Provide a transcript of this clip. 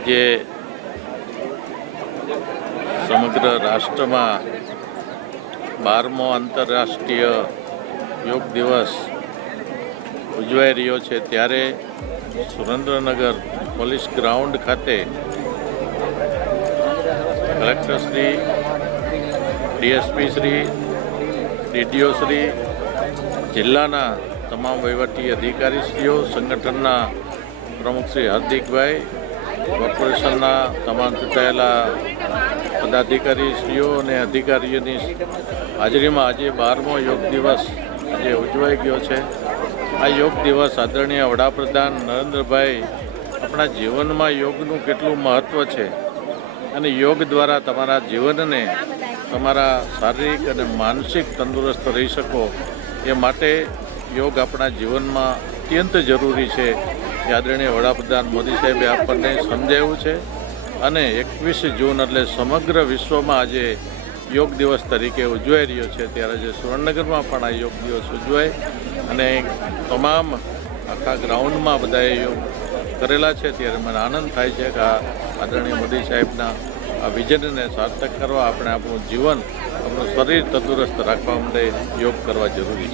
જે સમગ્ર રાષ્ટ્રમાં 12મો આંતરરાષ્ટ્રીય યોગ દિવસ ઉજવાઈ રહ્યો છે, ત્યારે સુરેન્દ્રનગર પોલીસ ગ્રાઉન્ડ ખાતે કલેક્ટરશ્રી, ડીએસપીશ્રી, ડીડીઓશ્રી, જિલ્લાના તમામ વહીવટી અધિકારીશ્રીઓ, સંગઠનના પ્રમુખ શ્રી હાર્દિકભાઈ, કોર્પોરેશનના તમામ ચૂંટાયેલા પદાધિકારીશ્રીઓ અને અધિકારીઓની હાજરીમાં આજે 12મો યોગ દિવસ આજે ઉજવાઈ ગયો છે. આ યોગ દિવસ આદરણીય વડાપ્રધાન નરેન્દ્રભાઈ આપણા જીવનમાં યોગનું કેટલું મહત્ત્વ છે અને યોગ દ્વારા તમારા જીવનને તમારા શારીરિક અને માનસિક તંદુરસ્ત રહી શકો એ માટે યોગ આપણા જીવનમાં અત્યંત જરૂરી છે. આદરણીય વડાપ્રધાન મોદી સાહેબે આપણને સમજાવ્યું છે અને 21 જૂન એટલે સમગ્ર વિશ્વમાં આજે યોગ દિવસ તરીકે ઉજવાઈ રહ્યો છે. ત્યારે જે સુરેન્દ્રનગરમાં પણ આ યોગ દિવસ ઉજવાય અને તમામ આખા ગ્રાઉન્ડમાં બધાએ યોગ કરેલા છે. ત્યારે મને આનંદ થાય છે કે આ આદરણીય મોદી સાહેબના આ વિઝનને સાર્થક કરવા આપણે આપણું જીવન, આપણું શરીર તંદુરસ્ત રાખવા માટે યોગ કરવા જરૂરી છે.